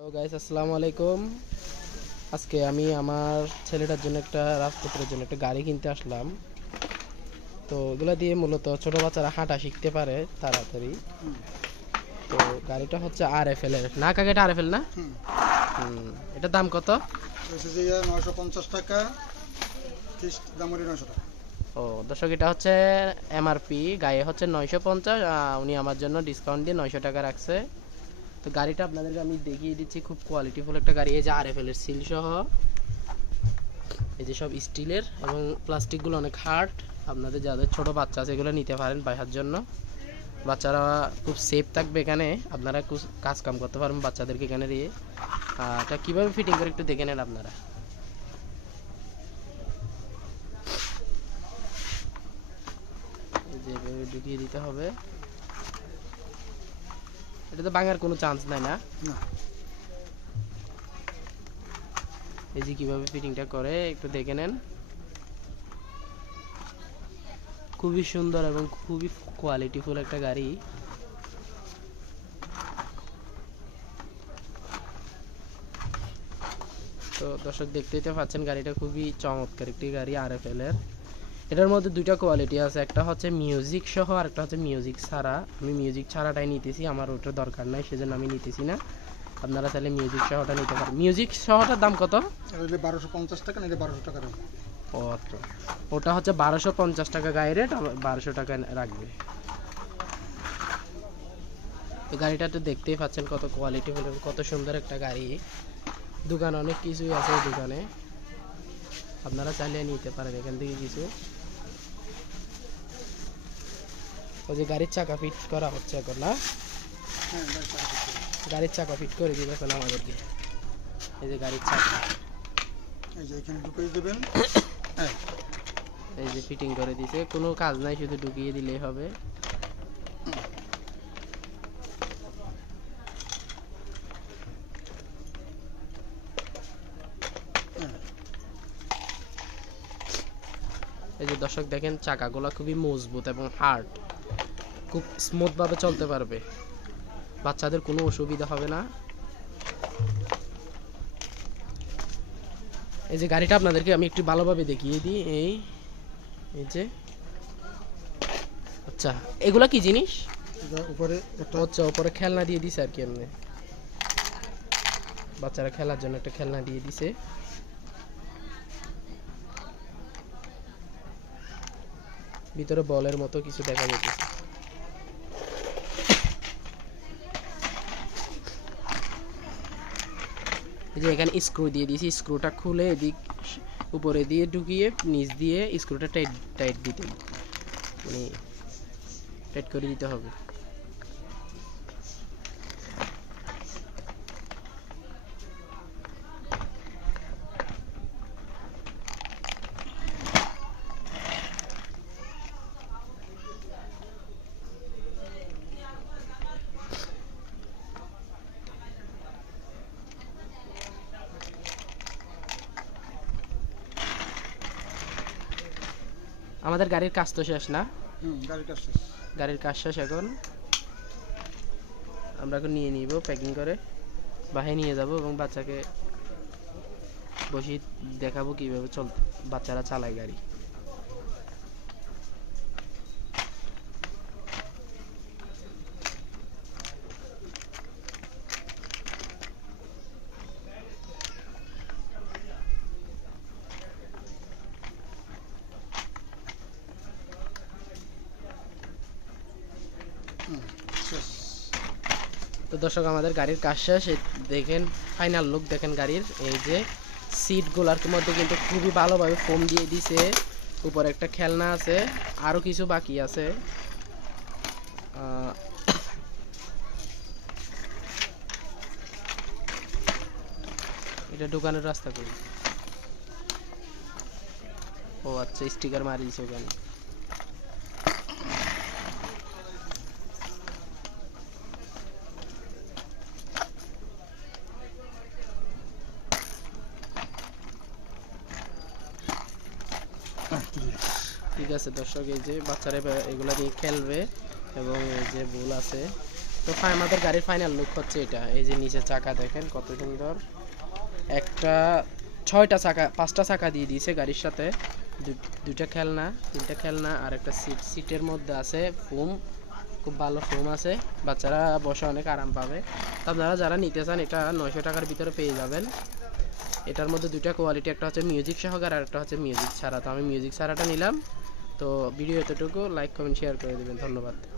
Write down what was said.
Hello guys, আসসালামু আলাইকুম। আজকে আমি আমার ছেলেটার জন্য রাজপুত্রের জন্য একটা গাড়ি কিনতে আসলাম। তো এগুলো দিয়ে মূলত ছোট বাচ্চারা হাঁটা শিখতে পারে তাড়াতাড়ি। তো গাড়িটা হচ্ছে RFL এর না কাকা, এটা RFL না? এটার দাম কত? 950 টাকা, দাম 900 টাকা। ও দর্শক, এটা হচ্ছে MRP, গায়ে হচ্ছে 950। উনি আমার জন্য ডিসকাউন্ট দিয়ে 900 টাকা রাখছে। তো গাড়িটা আপনাদেরকে আমি দেখিয়ে দিচ্ছি, খুব কোয়ালিটিফুল একটা গাড়ি। এই যে RFL এর সিল সহ, এই যে সব স্টিলের এবং প্লাস্টিকগুলো অনেক হার্ড। আপনাদের যাদের ছোট বাচ্চা আছে এগুলো নিতে পারেন বাইহার জন্য। বাচ্চারা খুব সেফ থাকবে এখানে, আপনারা কাজ কাম করতে পারবেন বাচ্চাদেরকে এখানে দিয়ে। এটা কীভাবে ফিটিং করে একটু দেখে নেন আপনারা। এই যে এভাবে ঢুকিয়ে দিতে হবে। এটা তো ভাঙার কোনো চান্স নাই না? এই যে কীভাবে ফিটিংটা করে একটু দেখে নেন। খুবই সুন্দর এবং খুবই কোয়ালিটিফুল একটা গাড়ি। তো দর্শক, দেখতেই তো পাচ্ছেন গাড়িটা খুবই চমৎকার একটি গাড়ি RFL এর। এটার মধ্যে দুইটা কোয়ালিটি আছে, একটা হচ্ছে মিউজিক সহ আর একটা হচ্ছে মিউজিক ছাড়া। আমি মিউজিক ছাড়াটাই নিতেছি, আমার ওটার দরকার নাই, সেজন্য আমি নিতেছি না। আপনারা চাইলে মিউজিক সহটা নিতে পারেন। মিউজিক সহটার দাম কত? 1250 টাকা, নিলে 1200 টাকা রাখবে। ও আচ্ছা, ওটা হচ্ছে 1250 টাকা গায়ে রেট, 1200 টাকা রাখবে। তো গাড়িটা তো দেখতেই পাচ্ছেন কত কোয়ালিটি, কত সুন্দর একটা গাড়ি। দোকানে অনেক কিছুই আছে, এই দোকানে আপনারা চাইলে নিতে পারেন এখান থেকে কিছু। ওই যে গাড়ির চাকা ফিট করা হচ্ছে এখন না? গাড়ির চাকা ফিট করে দিবে এখন আমাদেরকে। এই যে গাড়ির চাকা, এই যে এখানে ঢুকিয়ে দেবেন। এই যে ফিটিং করে দিছে, কোনো কাজ নাই, শুধু ঢুকিয়ে দিলেই হবে। এই যে দর্শক দেখেন, চাকাগুলো খুবই মজবুত এবং হার্ড, খুব স্মুথ ভাবে চলতে পারবে, বাচ্চাদের কোনো অসুবিধা হবে না। এই যে গাড়িটা আপনাদেরকে আমি একটু ভালোভাবে দেখিয়ে দিই। এই যে, আচ্ছা এগুলা কি জিনিস? উপরে একটা আচ্ছা, উপরে খেলনা দিয়ে দিছে আর কি, এমনি বাচ্চারা খেলার জন্য একটা খেলনা দিয়ে দিছে। ভিতরে বলের মতো কিছু দেখা যাচ্ছে। এই যে এখানে স্ক্রু দিয়ে দিয়েছি, স্ক্রুটা খুলে এদিক উপরে দিয়ে ঢুকিয়ে নিচ দিয়ে স্ক্রুটা টাইট টাইট দিতে, মানে টাইট করে দিতে হবে। আমাদের গাড়ির কাজ তো শেষ না? গাড়ির কাজ শেষ। এখন আমরা এখন নিয়ে নিব, প্যাকিং করে বাসায় নিয়ে যাব এবং বাচ্চাকে বসিয়ে দেখাবো কিভাবে বাচ্চারা চালায় গাড়ি। তো দর্শক, আমাদের গাড়ির কাজ শেষ। দেখেন ফাইনাল লুক দেখেন গাড়ির। এই যে সিটগুলোর মধ্যে কিন্তু খুবই ভালোভাবে ফোম দিয়ে দিছে, উপরে একটা খেলনা আছে, আরও কিছু বাকি আছে। এটা দোকানের রাস্তা করি। ও আচ্ছা, স্টিকার মারিয়েছে ওখানে। ঠিক আছে দর্শক, এই যে বাচ্চারা এগুলা নিয়ে খেলবে এবং এই যে বল আছে, তো আমাদের গাড়ির ফাইনাল লুক হচ্ছে এটা। এই যে নিচের চাকা দেখেন কত সুন্দর, একটা 6টা চাকা 5টা চাকা দিয়ে দিয়েছে গাড়ির সাথে, দুইটা খেলনা 3টা খেলনা আর একটা সিটের মধ্যে আছে ফোম, খুব ভালো ফোম আছে, বাচ্চারা বসে অনেক আরাম পাবে। তো আপনারা যারা নিতে চান এটা 900 টাকার ভিতরে পেয়ে যাবেন। এটার মধ্যে দুইটা কোয়ালিটি, একটা হচ্ছে মিউজিক সহকারে আর একটা হচ্ছে মিউজিক ছাড়া। তো আমি মিউজিক ছাড়াটা নিলাম। তো ভিডিও এতটুকু, লাইক কমেন্ট শেয়ার করে দেবেন, ধন্যবাদ।